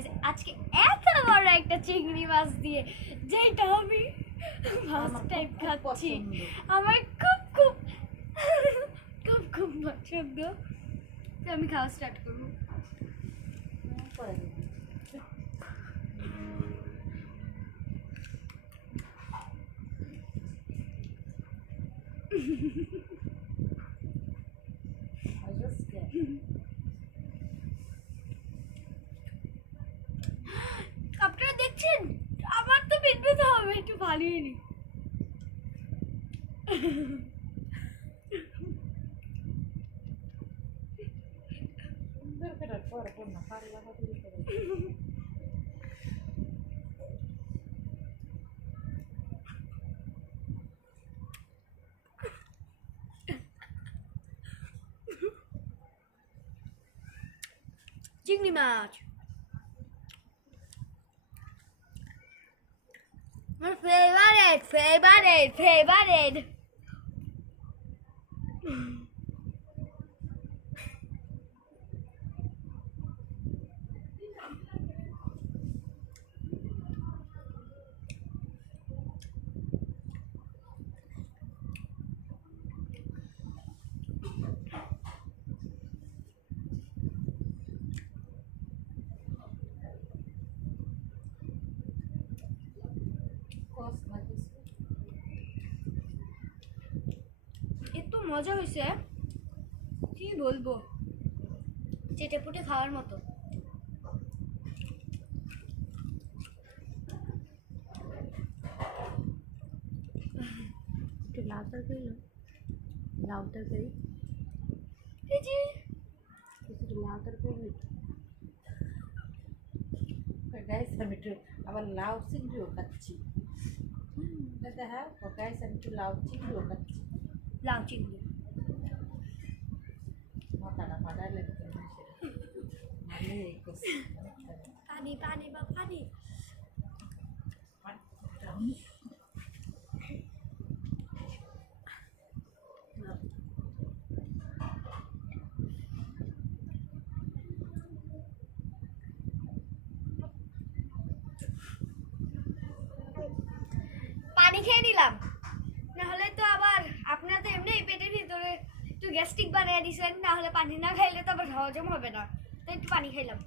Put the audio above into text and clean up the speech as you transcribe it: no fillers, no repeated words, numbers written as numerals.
Guys আজকে এত বড় একটা চিংড়ি মাছ দিয়ে যেটা আমি ফার্স্ট টাইম খাচ্ছি। আমার খুব খুব খুব খুব পছন্দ। তো আমি খাওয়া স্টার্ট করবো। আপনারা দেখছেন আমার তো পেট ব্যথা হবে, একটু ভালোই নি। চিংড়ি মাছ আমার ফেভারিট। এত মজা হয়েছে কি বলবো, চেটে পুটে খাওয়ার মতো। একটু লাউ তরকারি এই যে একটু লাউ তরকারি গাইস, আমি একটু আবার লাউ চিংড়িও খাচ্ছি। হ্যাঁ গাইস, আমি একটু লাউ চিংড়িও খাচ্ছি। লাউ চিংড়ি মাথাটা ফাটাই লাগছে পানি পানি বা পানি। পানি খেয়ে নিলাম, নাহলে তো আবার আপনারা তো এমনি পেটের ভিতরে একটু গ্যাস্ট্রিক বানিয়ে দিয়েছেন, নাহলে পানি না খাইলে তো আবার হজম হবে না, তো একটু পানি খাইলাম।